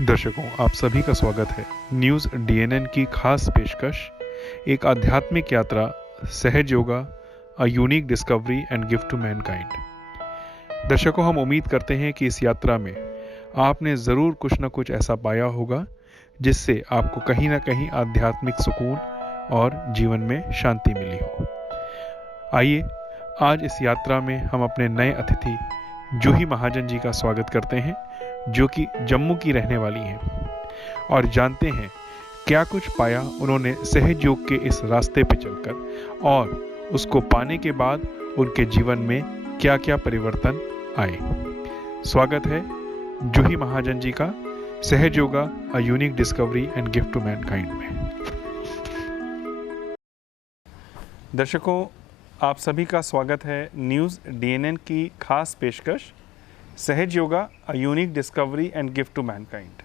दर्शकों, आप सभी का स्वागत है न्यूज़ डीएनएन की खास पेशकश एक आध्यात्मिक यात्रा Sahaj Yoga a unique discovery and gift to mankind. दर्शकों, हम उम्मीद करते हैं कि इस यात्रा में आपने ज़रूर कुछ न कुछ ऐसा पाया होगा जिससे आपको कहीं ना कहीं आध्यात्मिक सुकून और जीवन में शांति मिली हो। आइए आज इस यात्रा में हम अपने नए अतिथि जूही महाजन जी का स्वागत करते हैं, जो कि जम्मू की रहने वाली हैं, और जानते हैं क्या कुछ पाया उन्होंने सहज योग के इस रास्ते पे चलकर, और उसको पाने के बाद उनके जीवन में क्या क्या परिवर्तन आए। स्वागत है जूही महाजन जी का Sahaj Yoga a unique discovery and gift to mankind में। दर्शकों, आप सभी का स्वागत है न्यूज़ डीएनएन की खास पेशकश Sahaj Yoga a unique discovery and gift to mankind.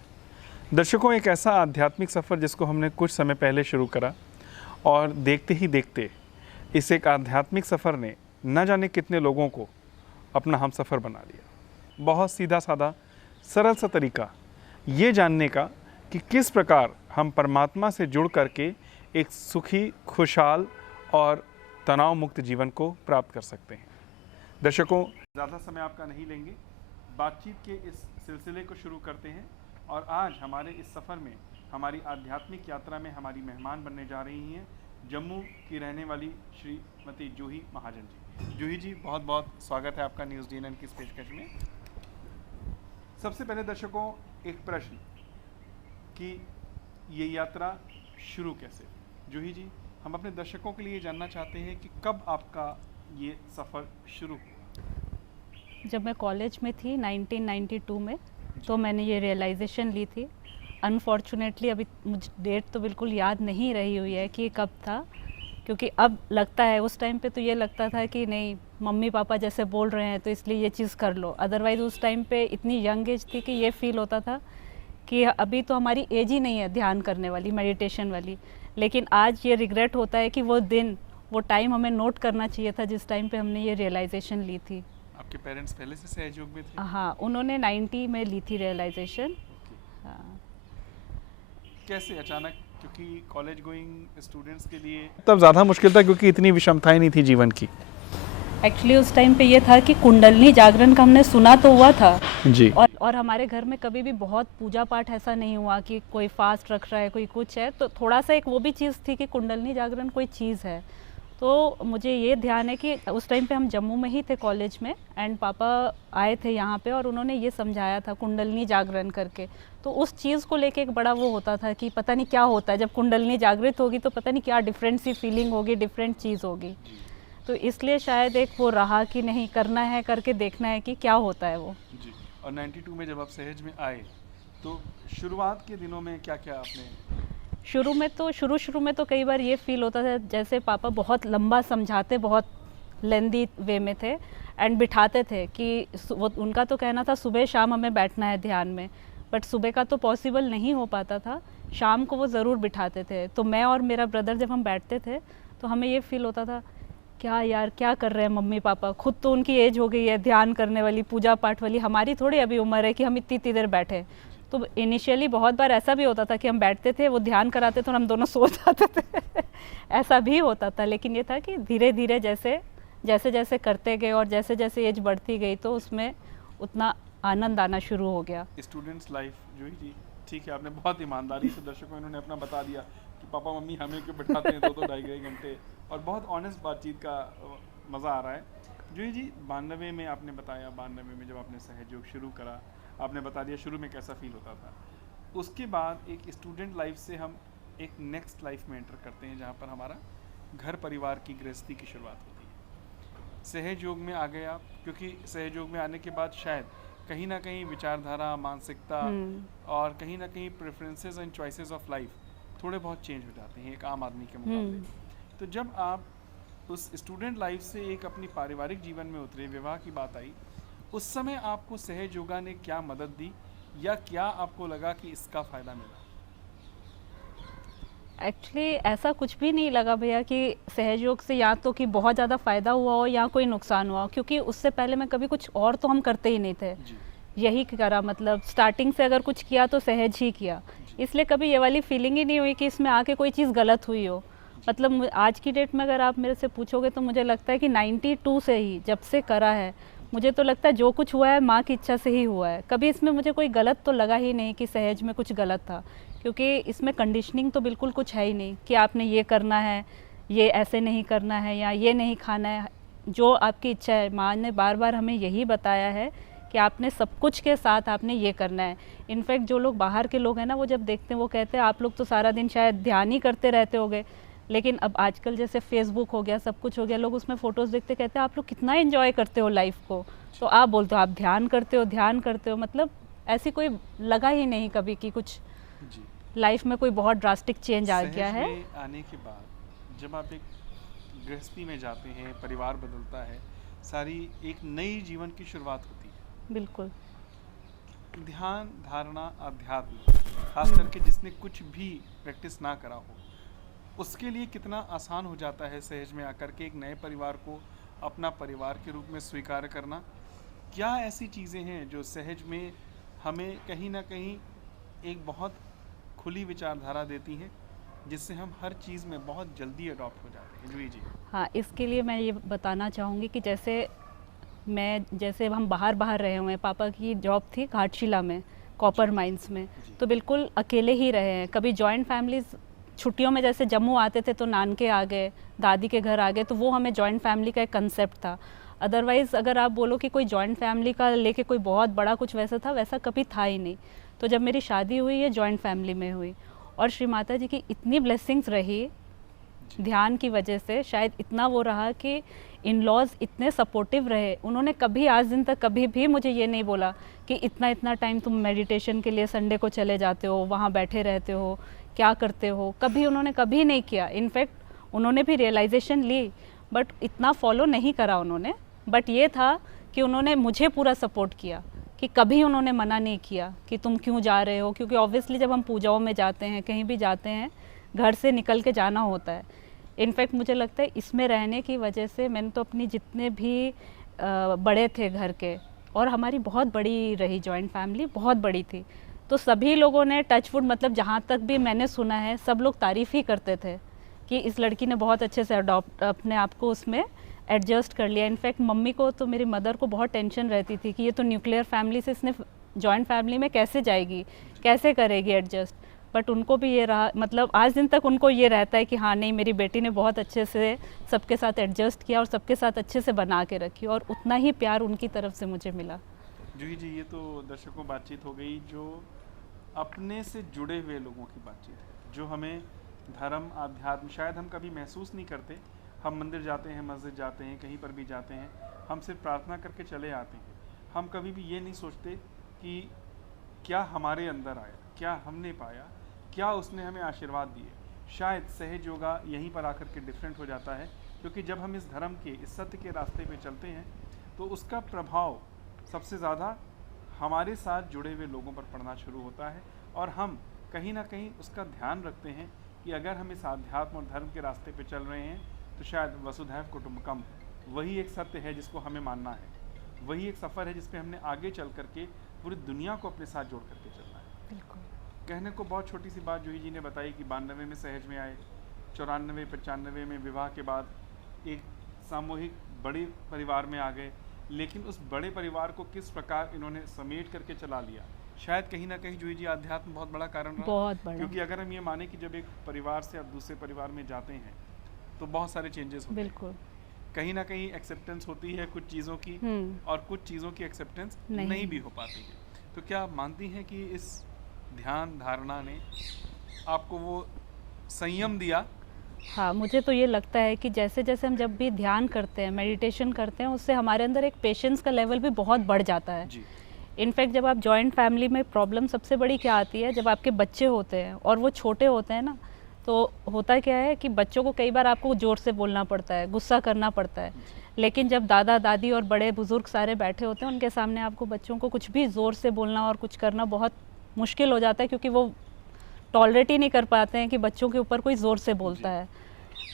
दर्शकों, एक ऐसा आध्यात्मिक सफ़र जिसको हमने कुछ समय पहले शुरू करा और देखते ही देखते इस एक आध्यात्मिक सफ़र ने न जाने कितने लोगों को अपना हम सफ़र बना लिया। बहुत सीधा साधा सरल सा तरीका ये जानने का कि किस प्रकार हम परमात्मा से जुड़ करके एक सुखी, खुशहाल और तनाव मुक्त जीवन को प्राप्त कर सकते हैं। दर्शकों, ज़्यादा समय आपका नहीं लेंगे, बातचीत के इस सिलसिले को शुरू करते हैं। और आज हमारे इस सफ़र में, हमारी आध्यात्मिक यात्रा में हमारी मेहमान बनने जा रही हैं जम्मू की रहने वाली श्रीमती जूही महाजन जी। जूही जी, बहुत बहुत स्वागत है आपका न्यूज़ डीएनएन की इस पेशकश में। सबसे पहले दर्शकों, एक प्रश्न कि ये यात्रा शुरू कैसे? जूही जी, हम अपने दर्शकों के लिए जानना चाहते हैं कि कब आपका ये सफ़र शुरू हुआ? जब मैं कॉलेज में थी 1992 में, तो मैंने ये रियलाइजेशन ली थी। अनफॉर्चुनेटली अभी मुझे डेट तो बिल्कुल याद नहीं रही हुई है कि कब था, क्योंकि अब लगता है, उस टाइम पे तो ये लगता था कि नहीं, मम्मी पापा जैसे बोल रहे हैं तो इसलिए ये चीज़ कर लो। अदरवाइज़ उस टाइम पे इतनी यंग एज थी कि ये फील होता था कि अभी तो हमारी एज ही नहीं है ध्यान करने वाली, मेडिटेशन वाली। लेकिन आज ये रिग्रेट होता है कि वो दिन, वो टाइम हमें नोट करना चाहिए था जिस टाइम पे हमने ये रियलाइजेशन ली थी। आपके पेरेंट्स पहले से सहयोग में थे? हाँ, उन्होंने 90 में ली थी रियलाइजेशन। हाँ। कैसे अचानक? क्योंकि कॉलेज गोइंग स्टूडेंट्स के लिए तब ज़्यादा मुश्किल था, क्योंकि इतनी विषमताएं नहीं थी जीवन की। एक्चुअली उस टाइम पे ये था कि कुंडलनी जागरण का हमने सुना तो हुआ था जी। और हमारे घर में कभी भी बहुत पूजा पाठ ऐसा नहीं हुआ कि कोई फास्ट रख रहा है, कोई कुछ है, तो थोड़ा सा एक वो भी चीज़ थी कि कुंडलनी जागरण कोई चीज़ है। तो मुझे ये ध्यान है कि उस टाइम पे हम जम्मू में ही थे कॉलेज में, एंड पापा आए थे यहाँ पे और उन्होंने ये समझाया था कुंडलनी जागरण करके। तो उस चीज़ को लेके एक बड़ा वो होता था कि पता नहीं क्या होता है, जब कुंडलनी जागृत होगी तो पता नहीं क्या डिफरेंट सी फीलिंग होगी, डिफरेंट चीज़ होगी। तो इसलिए शायद एक वो रहा कि नहीं, करना है, करके देखना है कि क्या होता है वो जी। और 92 में जब आप सहज में आए तो शुरुआत के दिनों में क्या क्या आपने? शुरू में तो कई बार ये फील होता था जैसे पापा बहुत लंबा समझाते, बहुत लेंदी वे में थे, एंड बिठाते थे कि वो, उनका तो कहना था सुबह शाम हमें बैठना है ध्यान में, बट सुबह का तो पॉसिबल नहीं हो पाता था, शाम को वो ज़रूर बिठाते थे। तो मैं और मेरा ब्रदर जब हम बैठते थे तो हमें ये फील होता था, क्या यार, क्या कर रहे हैं मम्मी पापा, खुद तो उनकी एज हो गई है ध्यान करने वाली, पूजा पाठ वाली, हमारी थोड़ी अभी उम्र है कि हम इतनी इतनी देर बैठे। तो इनिशियली बहुत बार ऐसा भी होता था कि हम बैठते थे, वो ध्यान कराते थे और हम दोनों सो जाते थे ऐसा भी होता था। लेकिन ये था कि धीरे धीरे जैसे जैसे करते गए और जैसे जैसे एज बढ़ती गई तो उसमें उतना आनंद आना शुरू हो गया। स्टूडेंट्स लाइफ जूही जी, ठीक है, आपने बहुत ईमानदारी से दर्शकों इन्होंने अपना बता दिया कि पापा मम्मी हमें क्यों बिठाते हैं 2-2 ढाई घंटे, और बहुत ऑनेस्ट बातचीत का मज़ा आ रहा है। जूही जी, 92 में आपने बताया, 92 में जब आपने सहयोग शुरू करा, आपने बता दिया शुरू में कैसा फील होता था। उसके बाद एक स्टूडेंट लाइफ से हम एक नेक्स्ट लाइफ में एंटर करते हैं, जहाँ पर हमारा घर परिवार की गृहस्थी की शुरुआत होती है। सहयोग में आ गए आप, क्योंकि सहयोग में आने के बाद शायद कहीं ना कहीं विचारधारा, मानसिकता और कहीं ना कहीं preferences and choices of life थोड़े बहुत चेंज हो जाते हैं एक आम आदमी के मुकाबले। तो जब आप उस स्टूडेंट लाइफ से एक अपनी पारिवारिक जीवन में उतरे, विवाह की बात आई, उस समय आपको सहज योगा ने क्या मदद दी, या क्या आपको लगा कि इसका फ़ायदा मिला? एक्चुअली ऐसा कुछ भी नहीं लगा भैया कि सहयोग से या तो कि बहुत ज़्यादा फ़ायदा हुआ हो या कोई नुकसान हुआ हो, क्योंकि उससे पहले मैं कभी कुछ और तो हम करते ही नहीं थे। यही करा, मतलब स्टार्टिंग से अगर कुछ किया तो सहज ही किया, इसलिए कभी ये वाली फीलिंग ही नहीं हुई कि इसमें आके कोई चीज़ गलत हुई हो। मतलब आज की डेट में अगर आप मेरे से पूछोगे तो मुझे लगता है कि 92 से ही जब से करा है, मुझे तो लगता है जो कुछ हुआ है माँ की इच्छा से ही हुआ है। कभी इसमें मुझे कोई गलत तो लगा ही नहीं कि सहज में कुछ गलत था, क्योंकि इसमें कंडीशनिंग तो बिल्कुल कुछ है ही नहीं कि आपने ये करना है, ये ऐसे नहीं करना है या ये नहीं खाना है। जो आपकी इच्छा है, माँ ने बार बार हमें यही बताया है कि आपने सब कुछ के साथ आपने ये करना है। इनफैक्ट जो लोग बाहर के लोग हैं ना, वो जब देखते हैं वो कहते हैं आप लोग तो सारा दिन शायद ध्यान ही करते रहते होगे, लेकिन अब आजकल जैसे फेसबुक हो गया, सब कुछ हो गया, लोग उसमें फ़ोटोज़ देखते कहते हैं आप लोग कितना एंजॉय करते हो लाइफ को, तो आप बोलते हो आप ध्यान करते हो, ध्यान करते हो। मतलब ऐसी कोई लगा ही नहीं कभी कि कुछ जी। लाइफ में कोई बहुत ड्रास्टिक चेंज आ गया है। सहज में आने के बाद जब आप एक गृहस्थी में जाते हैं, परिवार बदलता है, सारी एक नई जीवन की शुरुआत होती है। बिल्कुल। ध्यान, धारणा, अध्यात्म, खास करके जिसने कुछ भी प्रैक्टिस ना करा हो, उसके लिए कितना आसान हो जाता है सहज में आकर के एक नए परिवार को अपना परिवार के रूप में स्वीकार करना। क्या ऐसी चीज़ें हैं जो सहज में हमें कहीं ना कहीं एक बहुत खुली विचारधारा देती हैं, जिससे हम हर चीज़ में बहुत जल्दी अडॉप्ट हो जाते हैं? जूही जी। हाँ, इसके लिए मैं ये बताना चाहूँगी कि जैसे हम बाहर रहे हुए हैं, पापा की जॉब थी घाटशिला में, कॉपर माइंस में, तो बिल्कुल अकेले ही रहे हैं। कभी जॉइंट फैमिलीज छुट्टियों में जैसे जम्मू आते थे तो नानके आ गए, दादी के घर आ गए, तो वो हमें जॉइंट फैमिली का एक कंसेप्ट था। अदरवाइज़ अगर आप बोलो कि कोई जॉइंट फैमिली का लेके कोई बहुत बड़ा कुछ वैसा था, वैसा कभी था ही नहीं। तो जब मेरी शादी हुई है जॉइंट फैमिली में हुई, और श्री माता जी की इतनी ब्लेसिंग्स रही ध्यान की वजह से, शायद इतना वो रहा कि इन लॉज इतने सपोर्टिव रहे। उन्होंने कभी आज दिन तक कभी भी मुझे ये नहीं बोला कि इतना टाइम तुम मेडिटेशन के लिए संडे को चले जाते हो, वहाँ बैठे रहते हो, क्या करते हो, कभी उन्होंने कभी नहीं किया। इनफैक्ट उन्होंने भी रियलाइजेशन ली, बट इतना फॉलो नहीं करा उन्होंने। बट ये था कि उन्होंने मुझे पूरा सपोर्ट किया, कि कभी उन्होंने मना नहीं किया कि तुम क्यों जा रहे हो, क्योंकि ऑब्वियसली जब हम पूजाओं में जाते हैं, कहीं भी जाते हैं, घर से निकल के जाना होता है। इनफैक्ट मुझे लगता है इसमें रहने की वजह से मैंने तो अपनी जितने भी बड़े थे घर के, और हमारी बहुत बड़ी रही जॉइंट फैमिली, बहुत बड़ी थी, तो सभी लोगों ने टचवुड, मतलब जहाँ तक भी मैंने सुना है, सब लोग तारीफ़ ही करते थे कि इस लड़की ने बहुत अच्छे से अपने आप को उसमें एडजस्ट कर लिया। इनफैक्ट मम्मी को, तो मेरी मदर को बहुत टेंशन रहती थी कि ये तो न्यूक्लियर फैमिली से इसने जॉइंट फैमिली में कैसे जाएगी, कैसे करेगी एडजस्ट। बट उनको भी ये रहा, मतलब आज दिन तक उनको ये रहता है कि हाँ नहीं, मेरी बेटी ने बहुत अच्छे से सबके साथ एडजस्ट किया और सबके साथ अच्छे से बना के रखी, और उतना ही प्यार उनकी तरफ से मुझे मिला। जूही जी, ये तो दर्शकों बातचीत हो गई जो अपने से जुड़े हुए लोगों की बातचीत है, जो हमें धर्म, आध्यात्म शायद हम कभी महसूस नहीं करते। हम मंदिर जाते हैं, मस्जिद जाते हैं, कहीं पर भी जाते हैं, हम सिर्फ प्रार्थना करके चले आते हैं। हम कभी भी ये नहीं सोचते कि क्या हमारे अंदर आया, क्या हमने पाया, क्या उसने हमें आशीर्वाद दिए। शायद सहज योगा यहीं पर आकर के डिफरेंट हो जाता है, क्योंकि जब हम इस धर्म के, इस सत्य के रास्ते पे चलते हैं, तो उसका प्रभाव सबसे ज़्यादा हमारे साथ जुड़े हुए लोगों पर पड़ना शुरू होता है, और हम कहीं ना कहीं उसका ध्यान रखते हैं कि अगर हम इस आध्यात्म और धर्म के रास्ते पे चल रहे हैं, तो शायद वसुधैव कुटुंबकम वही एक सत्य है जिसको हमें मानना है, वही एक सफ़र है जिस पे हमने आगे चल करके पूरी दुनिया को अपने साथ जोड़ करके चलना है। बिल्कुल। कहने को बहुत छोटी सी बात जूही जी ने बताई कि 92 में सहज में आए, 94-95 में विवाह के बाद एक सामूहिक बड़े परिवार में आ गए, लेकिन उस बड़े परिवार को किस प्रकार इन्होंने समेट करके चला लिया, शायद कहीं ना कहीं जूही जी आध्यात्म बहुत बड़ा कारण रहा। बहुत बड़ा। क्योंकि अगर हम ये माने कि जब एक परिवार से आप दूसरे परिवार में जाते हैं तो बहुत सारे चेंजेस होते हैं, बिल्कुल। कहीं ना कहीं एक्सेप्टेंस होती है कुछ चीज़ों की, और कुछ चीज़ों की एक्सेप्टेंस नहीं भी हो पाती है। तो क्या आप मानती हैं कि इस ध्यान धारणा ने आपको वो संयम दिया? हाँ, मुझे तो ये लगता है कि जैसे जैसे हम जब भी ध्यान करते हैं, मेडिटेशन करते हैं, उससे हमारे अंदर एक पेशेंस का लेवल भी बहुत बढ़ जाता है। जी। इनफैक्ट जब आप जॉइंट फैमिली में, प्रॉब्लम सबसे बड़ी क्या आती है, जब आपके बच्चे होते हैं और वो छोटे होते हैं ना, तो होता क्या है कि बच्चों को कई बार आपको ज़ोर से बोलना पड़ता है, गुस्सा करना पड़ता है। लेकिन जब दादा दादी और बड़े बुजुर्ग सारे बैठे होते हैं, उनके सामने आपको बच्चों को कुछ भी ज़ोर से बोलना और कुछ करना बहुत मुश्किल हो जाता है, क्योंकि वो टॉलरेट ही नहीं कर पाते हैं कि बच्चों के ऊपर कोई ज़ोर से बोलता है।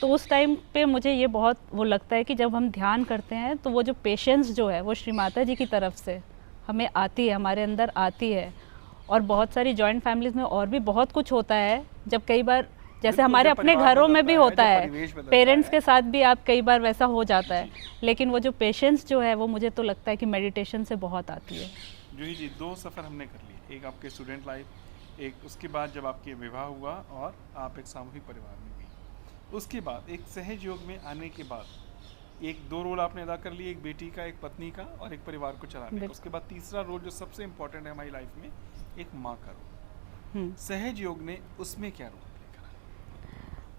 तो उस टाइम पे मुझे ये बहुत वो लगता है कि जब हम ध्यान करते हैं तो वो जो पेशेंस जो है वो श्री माता जी की तरफ से हमें आती है, हमारे अंदर आती है। और बहुत सारी जॉइंट फैमिलीज में और भी बहुत कुछ होता है, जब कई बार जैसे बिल्कुल, हमारे जब अपने परिवार घरों में बदलता भी है, होता जब है, परिवेश बदलता पेरेंट्स है। के साथ भी आप कई बार वैसा हो जाता है, जी। लेकिन वो जो पेशेंस जो है वो मुझे तो लगता है कि मेडिटेशन से बहुत आती है। जूही जी, 2 सफ़र हमने कर लिए, एक आपके स्टूडेंट लाइफ, एक उसके बाद जब आपके विवाह हुआ और आप एक सामूहिक परिवार में गई। उसके बाद एक सहज योग में आने के बाद एक 2 रोल आपने अदा कर लिए, एक बेटी का, एक पत्नी का और एक परिवार को चलाने का। बिल्कुल। उसके बाद तीसरा रोल जो सबसे इम्पोर्टेंट है हमारी लाइफ में, एक माँ का रोल। हम्म। सहज योग ने उसमें क्या रोल प्ले करा?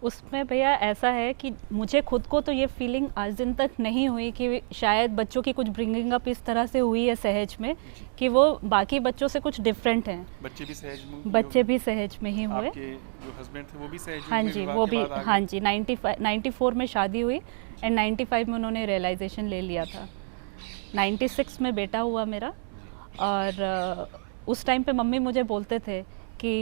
उसमें भैया ऐसा है कि मुझे खुद को तो ये फीलिंग आज दिन तक नहीं हुई कि शायद बच्चों की कुछ ब्रिंगिंग अप इस तरह से हुई है सहज में जी। कि वो बाकी बच्चों से कुछ डिफरेंट हैं। बच्चे भी सहज में बच्चे भी सहज में ही हुए। आपके जो हस्बैंड थे वो भी सहज हाँ योग में जी, विवाह वो के भी, बाद आ हाँ गए? जी, 94 में शादी हुई एंड 95 में उन्होंने रियलाइजेशन ले लिया था। 96 में बेटा हुआ मेरा। और उस टाइम पे मम्मी मुझे बोलते थे कि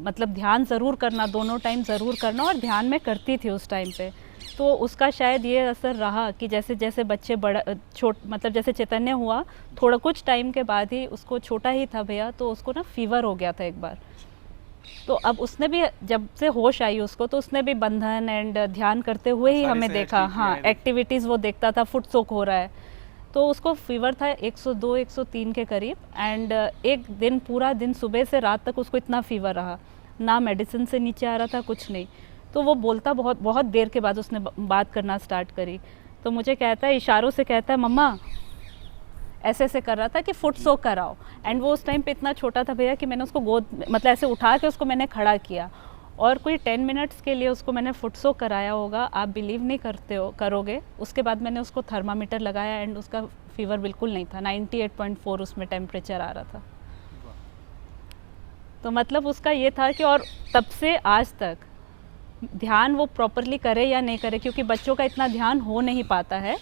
मतलब ध्यान ज़रूर करना, दोनों टाइम ज़रूर करना, और ध्यान मैं करती थी उस टाइम पे। तो उसका शायद ये असर रहा कि जैसे जैसे बच्चे बड़ा मतलब जैसे चैतन्य हुआ, थोड़ा कुछ टाइम के बाद ही, उसको छोटा ही था भैया, तो उसको ना फीवर हो गया था एक बार। तो अब उसने भी, जब से होश आई उसको, तो उसने भी बंधन एंड ध्यान करते हुए ही सारी हमें सहज देखा। की हाँ, क्रियाएं देखी। एक्टिविटीज़ वो देखता था, फुट सोक हो रहा है। तो उसको फीवर था 102 103 के करीब, एंड एक दिन, पूरा दिन सुबह से रात तक उसको इतना फीवर रहा, ना मेडिसिन से नीचे आ रहा था, कुछ नहीं। तो वो बोलता बहुत बहुत देर के बाद उसने बात करना स्टार्ट करी। तो मुझे कहता है, इशारों से कहता है, मम्मा, ऐसे ऐसे कर रहा था कि फुट सोक कराओ। एंड वो उस टाइम पे इतना छोटा था भैया कि मैंने उसको गोद, मतलब ऐसे उठा के उसको मैंने खड़ा किया, और कोई 10 मिनट्स के लिए उसको मैंने फुट सोक कराया होगा। आप बिलीव नहीं करोगे, उसके बाद मैंने उसको थर्मामीटर लगाया एंड उसका फीवर बिल्कुल नहीं था, 98.4 उसमें टेम्परेचर आ रहा था। वाह। तो मतलब उसका ये था कि, और तब से आज तक ध्यान वो प्रॉपरली करे या नहीं करे, क्योंकि बच्चों का इतना ध्यान हो नहीं पाता है,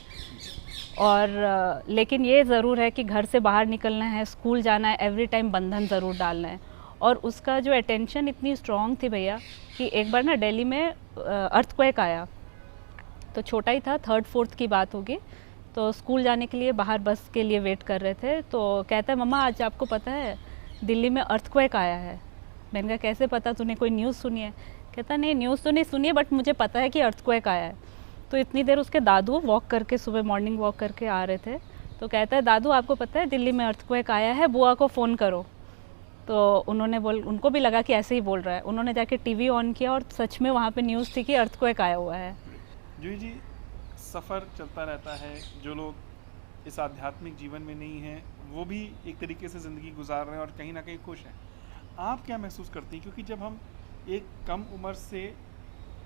और लेकिन ये ज़रूर है कि घर से बाहर निकलना है, स्कूल जाना है, एवरी टाइम बंधन ज़रूर डालना है। और उसका जो अटेंशन इतनी स्ट्रॉन्ग थी भैया कि एक बार ना दिल्ली में अर्थक्वेक आया, तो छोटा ही था, 3rd 4th की बात होगी। तो स्कूल जाने के लिए बाहर बस के लिए वेट कर रहे थे, तो कहता है, मम्मा, आज आपको पता है दिल्ली में अर्थक्वेक आया है। मैंने कहा, कैसे पता, तूने कोई न्यूज़ सुनी है? कहता, नहीं, न्यूज़ तो नहीं सुनी है, बट मुझे पता है कि अर्थक्वेक आया है। तो इतनी देर उसके दादू वॉक करके, सुबह मॉर्निंग वॉक करके आ रहे थे। तो कहता है, दादू, आपको पता है दिल्ली में अर्थक्वेक आया है, बुआ को फ़ोन करो। तो उनको भी लगा कि ऐसे ही बोल रहा है। उन्होंने जाके टीवी ऑन किया और सच में वहाँ पे न्यूज़ थी कि अर्थक्वेक आया हुआ है। जूही जी, सफ़र चलता रहता है, जो लोग इस आध्यात्मिक जीवन में नहीं हैं वो भी एक तरीके से ज़िंदगी गुजार रहे हैं और कहीं ना कहीं खुश हैं। आप क्या महसूस करती हैं? क्योंकि जब हम एक कम उम्र से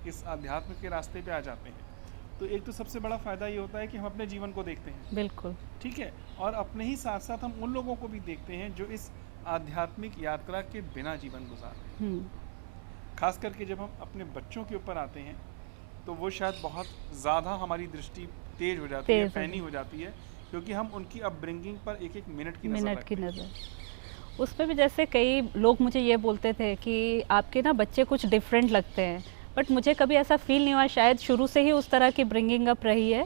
इस आध्यात्म के रास्ते पे आ जाते हैं, तो एक तो सबसे बड़ा फ़ायदा ये होता है कि हम अपने जीवन को देखते हैं, बिल्कुल। ठीक है, और अपने ही साथ साथ हम उन लोगों को भी देखते हैं जो इस आध्यात्मिक यात्रा के बिना जीवन गुजार रहे हैं। खास करके जब हम अपने बच्चों के ऊपर आते हैं, तो वो शायद बहुत ज़्यादा हमारी दृष्टि तेज हो जाती है, पैनी हो जाती है, क्योंकि हम उनकी अपब्रिंगिंग पर एक एक मिनट की नज़र उसमें भी जैसे कई लोग मुझे ये बोलते थे कि आपके ना बच्चे कुछ डिफरेंट लगते हैं, बट मुझे कभी ऐसा फील नहीं हुआ। शायद शुरू से ही उस तरह की ब्रिंगिंग अप रही है,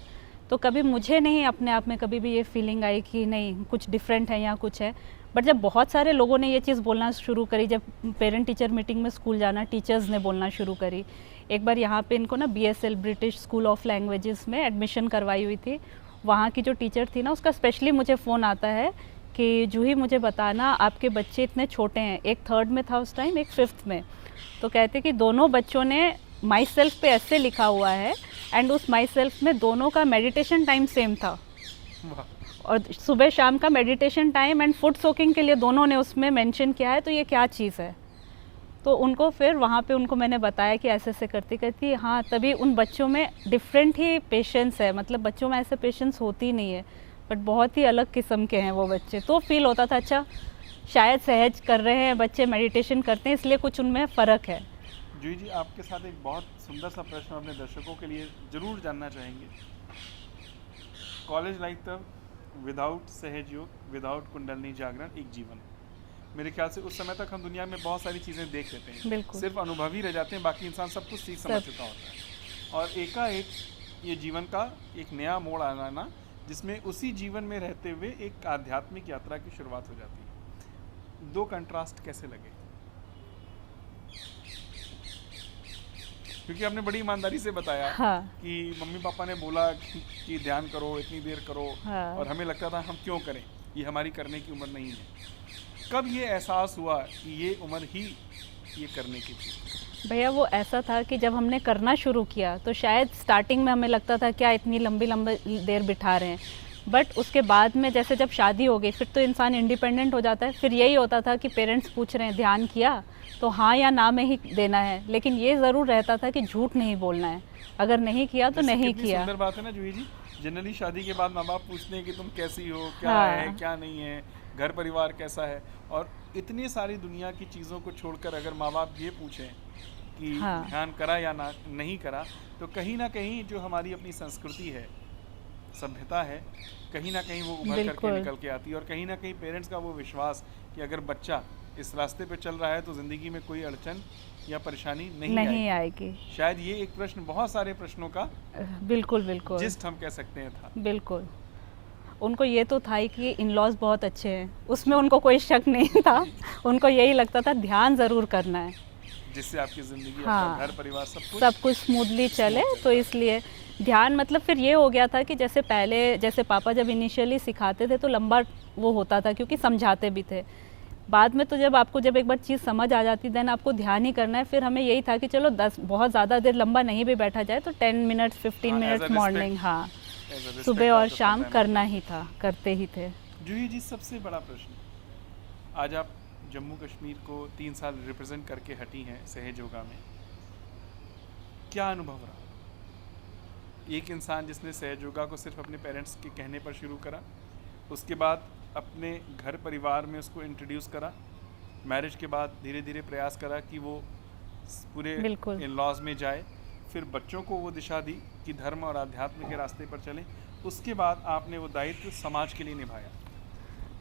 तो कभी मुझे नहीं अपने आप में कभी भी ये फीलिंग आई कि नहीं, कुछ डिफरेंट है या कुछ है। बट जब बहुत सारे लोगों ने ये चीज़ बोलना शुरू करी, जब पेरेंट टीचर मीटिंग में स्कूल जाना, टीचर्स ने बोलना शुरू करी। एक बार यहाँ पे इनको ना BSL, British school of languages में एडमिशन करवाई हुई थी। वहाँ की जो टीचर थी ना, उसका स्पेशली मुझे फ़ोन आता है कि जूही, मुझे बताना, आपके बच्चे इतने छोटे हैं, एक 3rd में था उस टाइम, एक 5th में। तो कहते कि दोनों बच्चों ने माई सेल्फ पे ऐसे लिखा हुआ है, एंड उस माई सेल्फ में दोनों का मेडिटेशन टाइम सेम था, और सुबह शाम का meditation time and foot soaking के लिए दोनों ने उसमें मेंशन किया है। तो ये क्या चीज़ है? तो उनको फिर वहाँ पे उनको मैंने बताया कि ऐसे ऐसे करती करती, हाँ, तभी उन बच्चों में डिफरेंट ही पेशेंस है। मतलब बच्चों में ऐसे पेशेंस होती नहीं है, बट बहुत ही अलग किस्म के हैं वो बच्चे। तो फील होता था, अच्छा, शायद सहज कर रहे हैं बच्चे, मेडिटेशन करते हैं, इसलिए कुछ उनमें फ़र्क है। जूही जी, आपके साथ एक बहुत सुंदर सा प्रश्न अपने दर्शकों के लिए ज़रूर जानना चाहेंगे। कॉलेज लाइफ तक विदाउट सहज योग, विदाउट कुंडलिनी जागरण एक जीवन। मेरे ख्याल से उस समय तक हम दुनिया में बहुत सारी चीज़ें देख लेते हैं, बिल्कुल। सिर्फ अनुभवी रह जाते हैं, बाकी इंसान सब कुछ सीख समझ चुका होता है। और एकाएक ये जीवन का एक नया मोड़ आना जिसमें उसी जीवन में रहते हुए एक आध्यात्मिक यात्रा की शुरुआत हो जाती है। दो कंट्रास्ट कैसे लगे? क्योंकि आपने बड़ी ईमानदारी से बताया हाँ। कि मम्मी पापा ने बोला कि ध्यान करो, इतनी देर करो, हाँ। और हमें लगता था हम क्यों करें, ये हमारी करने की उम्र नहीं है। कब ये एहसास हुआ कि ये उम्र ही ये करने की थी? भैया वो ऐसा था कि जब हमने करना शुरू किया तो शायद स्टार्टिंग में हमें लगता था क्या इतनी लंबी लंबी देर बिठा रहे हैं, बट उसके बाद में जैसे जब शादी हो गई फिर तो इंसान इंडिपेंडेंट हो जाता है। फिर यही होता था कि पेरेंट्स पूछ रहे हैं ध्यान किया तो हाँ या ना में ही देना है, लेकिन ये ज़रूर रहता था कि झूठ नहीं बोलना है, अगर नहीं किया तो जैसे नहीं कितनी किया। सुंदर बात है ना जूही जी, जनरली शादी के बाद माँ बाप पूछते हैं कि तुम कैसी हो, क्या हाँ। है क्या नहीं है, घर परिवार कैसा है, और इतनी सारी दुनिया की चीज़ों को छोड़कर अगर माँ बाप ये पूछें कि हाँ। ध्यान करा या ना नहीं करा, तो कहीं ना कहीं जो हमारी अपनी संस्कृति है, सभ्यता है, कहीं ना कहीं वो उभर करके बिल्कुल। निकल के आती है। और कहीं ना कहीं पेरेंट्स का वो विश्वास कि अगर बच्चा इस रास्ते पे चल रहा है तो ज़िंदगी में कोई अड़चन या परेशानी नहीं आएगी। शायद ये एक प्रश्न बहुत सारे प्रश्नों का बिल्कुल बिल्कुल जिस्ट हम कह सकते हैं था। बिल्कुल। उनको ये तो था ही कि इन लॉज बहुत अच्छे हैं, उसमें उनको कोई शक नहीं था। उनको यही लगता था ध्यान ज़रूर करना है, जिससे आपकी ज़िंदगी, हाँ, आपका घर परिवार सब कुछ स्मूथली चले। तो इसलिए ध्यान मतलब फिर ये हो गया था कि जैसे पहले जैसे पापा जब इनिशियली सिखाते थे तो लंबा वो होता था क्योंकि समझाते भी थे। बाद में तो जब आपको जब एक बार चीज़ समझ आ जाती देन आपको ध्यान ही करना है। फिर हमें यही था कि चलो 10 बहुत ज़्यादा देर लंबा नहीं भी बैठा जाए तो 10 मिनट्स 15 हाँ, minutes as a morning, respect, हाँ, as a respect सुबह और आपको शाम करना है। करना ही था, करते ही थे। जूही जी, सबसे बड़ा प्रश्न, आज आप जम्मू कश्मीर को 3 साल रिप्रेजेंट करके हटी हैं सहज योगा में, क्या अनुभव रहा? एक इंसान जिसने सहज योगा को सिर्फ अपने पेरेंट्स के कहने पर शुरू करा, उसके बाद अपने घर परिवार में उसको इंट्रोड्यूस करा, मैरिज के बाद धीरे धीरे प्रयास करा कि वो पूरे बिल्कुल। इन लॉज में जाए, फिर बच्चों को वो दिशा दी कि धर्म और अध्यात्म के रास्ते पर चलें, उसके बाद आपने वो दायित्व समाज के लिए निभाया।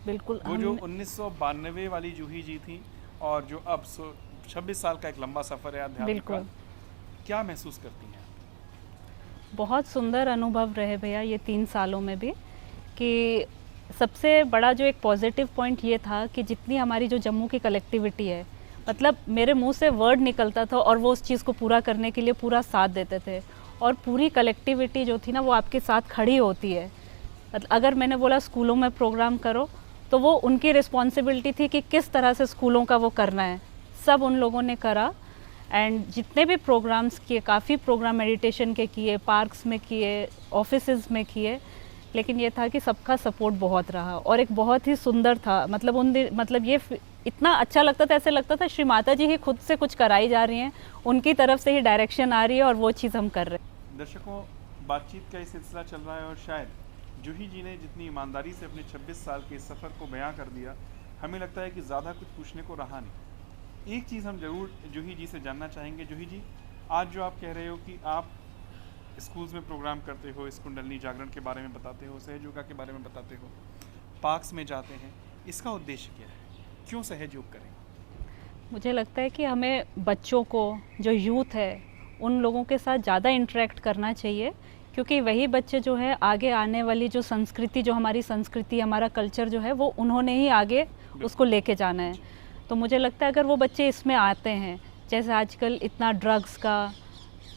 बिल्कुल। वो जो 1992 वाली जूही जी थी और जो अब 26 साल का एक लंबा सफ़र है अध्यात्म का, बिल्कुल। क्या महसूस करती हैं? बहुत सुंदर अनुभव रहे भैया ये 3 सालों में भी, कि सबसे बड़ा जो एक पॉजिटिव पॉइंट ये था कि जितनी हमारी जो जम्मू की कलेक्टिविटी है, मतलब मेरे मुंह से वर्ड निकलता था और वो उस चीज़ को पूरा करने के लिए पूरा साथ देते थे, और पूरी कलेक्टिविटी जो थी ना वो आपके साथ खड़ी होती है। मतलब अगर मैंने बोला स्कूलों में प्रोग्राम करो तो वो उनकी रिस्पॉन्सिबिलिटी थी कि किस तरह से स्कूलों का वो करना है, सब उन लोगों ने करा। एंड जितने भी प्रोग्राम्स किए, काफ़ी प्रोग्राम मेडिटेशन के किए, पार्क्स में किए, ऑफिसेज में किए, लेकिन ये था कि सबका सपोर्ट बहुत रहा और एक बहुत ही सुंदर था। मतलब मतलब ये इतना अच्छा लगता था, ऐसे लगता था श्री माता जी ही खुद से कुछ कराई जा रही हैं, उनकी तरफ से ही डायरेक्शन आ रही है और वो चीज़ हम कर रहे हैं। दर्शकों, बातचीत का ये सिलसिला चल रहा है और शायद जूही जी ने जितनी ईमानदारी से अपने 26 साल के सफ़र को बयां कर दिया, हमें लगता है कि ज़्यादा कुछ पूछने को रहा नहीं। एक चीज़ हम ज़रूर जूही जी से जानना चाहेंगे। जूही जी, आज जो आप कह रहे हो कि आप स्कूल्स में प्रोग्राम करते हो, इस कुंडलनी जागरण के बारे में बताते हो, सहज योगा के बारे में बताते हो, पार्क्स में जाते हैं, इसका उद्देश्य क्या है? क्यों सहज योग करें? मुझे लगता है कि हमें बच्चों को, जो यूथ है, उन लोगों के साथ ज़्यादा इंटरेक्ट करना चाहिए, क्योंकि वही बच्चे जो है आगे आने वाली जो संस्कृति, जो हमारी संस्कृति, हमारा कल्चर जो है वो उन्होंने ही आगे उसको लेके जाना है। तो मुझे लगता है अगर वो बच्चे इसमें आते हैं, जैसे आजकल इतना ड्रग्स का,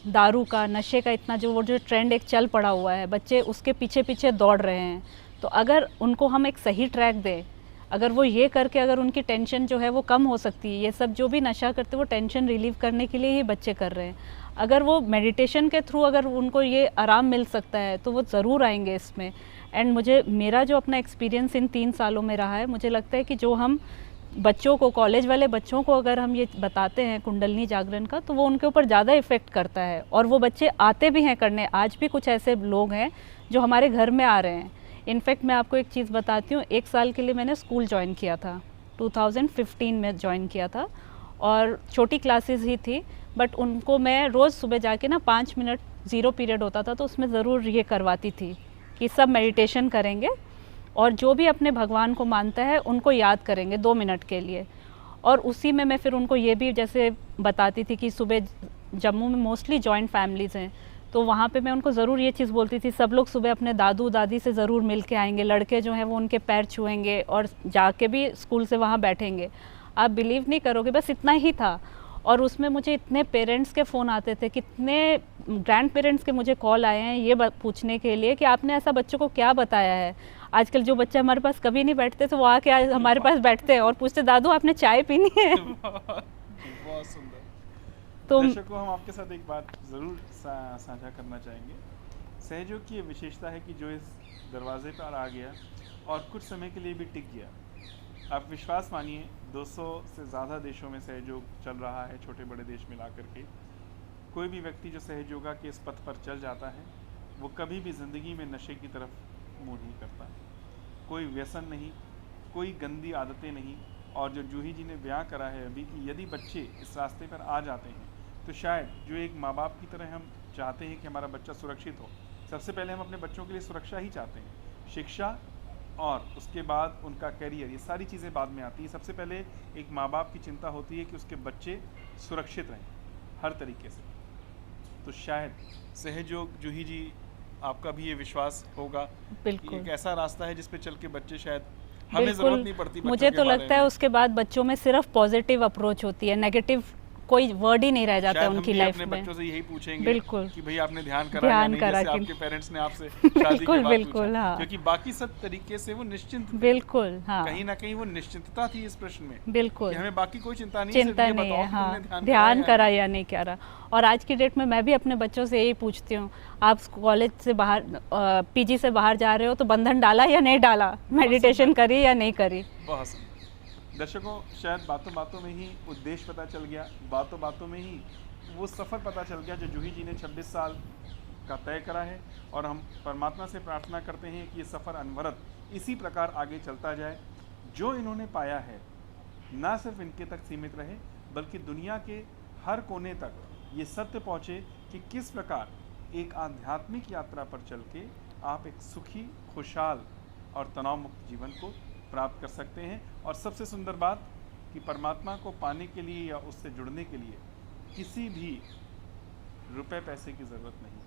दारू का, नशे का इतना जो ट्रेंड एक चल पड़ा हुआ है, बच्चे उसके पीछे पीछे दौड़ रहे हैं, तो अगर उनको हम एक सही ट्रैक दें, अगर वो ये करके अगर उनकी टेंशन जो है वो कम हो सकती है। ये सब जो भी नशा करते वो टेंशन रिलीव करने के लिए ही बच्चे कर रहे हैं। अगर वो मेडिटेशन के थ्रू अगर उनको ये आराम मिल सकता है तो वो ज़रूर आएंगे इसमें। एंड मेरा जो अपना एक्सपीरियंस इन 3 सालों में रहा है, मुझे लगता है कि जो हम बच्चों को, कॉलेज वाले बच्चों को अगर हम ये बताते हैं कुंडलनी जागरण का, तो वो उनके ऊपर ज़्यादा इफ़ेक्ट करता है और वो बच्चे आते भी हैं करने। आज भी कुछ ऐसे लोग हैं जो हमारे घर में आ रहे हैं। इनफैक्ट मैं आपको एक चीज़ बताती हूँ, 1 साल के लिए मैंने स्कूल ज्वाइन किया था, 2015 में ज्वाइन किया था, और छोटी क्लासेस ही थी, बट उनको मैं रोज़ सुबह जाके ना 5 मिनट 0 पीरियड होता था तो उसमें ज़रूर ये करवाती थी कि सब मेडिटेशन करेंगे और जो भी अपने भगवान को मानता है उनको याद करेंगे 2 मिनट के लिए। और उसी में मैं फिर उनको ये भी जैसे बताती थी कि सुबह, जम्मू में मोस्टली जॉइंट फैमिलीज़ हैं, तो वहाँ पे मैं उनको ज़रूर ये चीज़ बोलती थी, सब लोग सुबह अपने दादू दादी से ज़रूर मिल के आएंगे, लड़के जो हैं वो उनके पैर छुएंगे और जाके भी स्कूल से वहाँ बैठेंगे। आप बिलीव नहीं करोगे, बस इतना ही था। और उसमें मुझे इतने पेरेंट्स के फ़ोन आते थे, कितने ग्रैंड पेरेंट्स के मुझे कॉल आए हैं ये पूछने के लिए कि आपने ऐसा बच्चों को क्या बताया है। आजकल जो बच्चे हमारे पास कभी नहीं बैठते तो वो आके आज हमारे पास बैठते हैं और पूछते दादू आपने चाय पीनी है। बहुत सुंदर। तो दर्शकों, हम आपके साथ एक बात ज़रूर साझा करना चाहेंगे। सहयोग की ये विशेषता है कि जो इस दरवाजे पर आ गया और कुछ समय के लिए भी टिक गया। आप विश्वास मानिए, 200 से ज़्यादा देशों में सहयोग चल रहा है, छोटे बड़े देश मिला करके। कोई भी व्यक्ति जो सहयोगा के इस पथ पर चल जाता है वो कभी भी ज़िंदगी में नशे की तरफ मुँह नहीं करता। कोई व्यसन नहीं, कोई गंदी आदतें नहीं। और जो जूही जी ने बयां करा है अभी कि यदि बच्चे इस रास्ते पर आ जाते हैं तो शायद जो एक माँ बाप की तरह हम चाहते हैं कि हमारा बच्चा सुरक्षित हो, सबसे पहले हम अपने बच्चों के लिए सुरक्षा ही चाहते हैं। शिक्षा और उसके बाद उनका करियर, ये सारी चीज़ें बाद में आती हैं। सबसे पहले एक माँ बाप की चिंता होती है कि उसके बच्चे सुरक्षित रहें हर तरीके से। तो शायद सहयोग, जूही जी, आपका भी ये विश्वास होगा कि एक ऐसा रास्ता है जिस पे चल के बच्चे शायद हमें जरूरत नहीं पड़ती। मुझे तो लगता है उसके बाद बच्चों में सिर्फ पॉजिटिव अप्रोच होती है, नेगेटिव कोई वर्ड ही नहीं रह जाता उनकी लाइफ में। बच्चों से यही पूछेंगे बिल्कुल कि भाई आपने ध्यान करा या नहीं, जैसे आपके पेरेंट्स ने आपसे शादी के बाद बिल्कुल, हाँ। क्योंकि बाकी सब तरीके से वो निश्चिंत थे। बिल्कुल, हाँ। कहीं ना कहीं वो निश्चिंतता थी इस प्रश्न में, बिल्कुल, कि हमें बाकी कोई चिंता नहीं है, हाँ, ध्यान करा या नहीं करा। और आज की डेट में मैं भी अपने बच्चों से यही पूछती हूँ, आप कॉलेज से बाहर, पीजी से बाहर जा रहे हो तो बंधन डाला या नहीं डाला, मेडिटेशन करी या नहीं करी। बहुत दर्शकों, शायद बातों बातों में ही उद्देश्य पता चल गया, बातों बातों में ही वो सफ़र पता चल गया जो जूही जी ने 26 साल का तय करा है। और हम परमात्मा से प्रार्थना करते हैं कि ये सफ़र अनवरत इसी प्रकार आगे चलता जाए। जो इन्होंने पाया है ना सिर्फ इनके तक सीमित रहे, बल्कि दुनिया के हर कोने तक ये सत्य पहुँचे कि किस प्रकार एक आध्यात्मिक यात्रा पर चल के आप एक सुखी, खुशहाल और तनाव मुक्त जीवन को प्राप्त कर सकते हैं। और सबसे सुंदर बात कि परमात्मा को पाने के लिए या उससे जुड़ने के लिए किसी भी रुपए पैसे की ज़रूरत नहीं।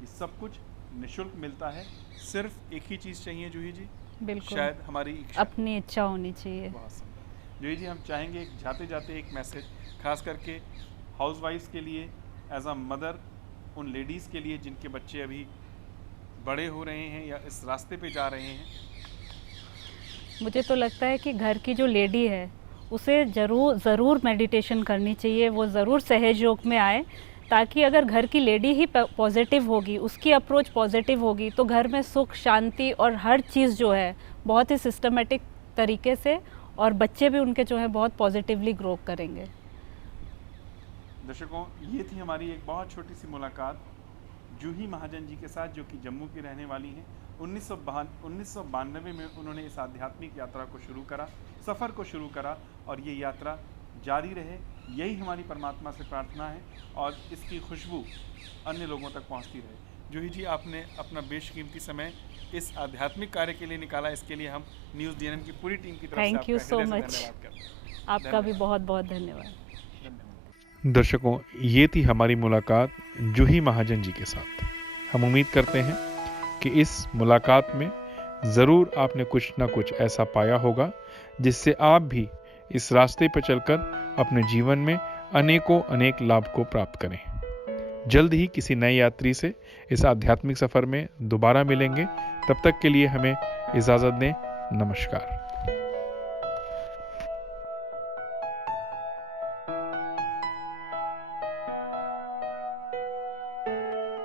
ये सब कुछ निःशुल्क मिलता है। सिर्फ एक ही चीज़ चाहिए जूही जी, बिल्कुल, शायद हमारी इच्छा, अपनी इच्छा होनी चाहिए। बहुत सुंदर जूही जी, हम चाहेंगे जाते जाते एक मैसेज खास करके हाउसवाइफ्स के लिए, एज अ मदर, उन लेडीज़ के लिए जिनके बच्चे अभी बड़े हो रहे हैं या इस रास्ते पे जा रहे हैं। मुझे तो लगता है कि घर की जो लेडी है उसे ज़रूर मेडिटेशन करनी चाहिए, वो ज़रूर सहयोग में आए, ताकि अगर घर की लेडी ही पॉजिटिव होगी, उसकी अप्रोच पॉजिटिव होगी, तो घर में सुख, शांति और हर चीज़ जो है बहुत ही सिस्टमेटिक तरीके से, और बच्चे भी उनके जो है बहुत पॉजिटिवली ग्रो करेंगे। दर्शकों, ये थी हमारी एक बहुत छोटी सी मुलाकात जूही महाजन जी के साथ, जो कि जम्मू की रहने वाली हैं। 1992 में उन्होंने इस आध्यात्मिक यात्रा को शुरू करा, सफ़र को शुरू करा, और ये यात्रा जारी रहे, यही हमारी परमात्मा से प्रार्थना है, और इसकी खुशबू अन्य लोगों तक पहुंचती रहे। जूही जी, आपने अपना बेशकीमती समय इस आध्यात्मिक कार्य के लिए निकाला, इसके लिए हम न्यूज़ डीएनएन की पूरी टीम की तरफ से थैंक यू सो मच। आपका भी बहुत बहुत धन्यवाद। दर्शकों, ये थी हमारी मुलाकात जूही महाजन जी के साथ। हम उम्मीद करते हैं कि इस मुलाकात में ज़रूर आपने कुछ ना कुछ ऐसा पाया होगा जिससे आप भी इस रास्ते पर चलकर अपने जीवन में अनेक लाभ को प्राप्त करें। जल्द ही किसी नए यात्री से इस आध्यात्मिक सफ़र में दोबारा मिलेंगे। तब तक के लिए हमें इजाज़त दें। नमस्कार।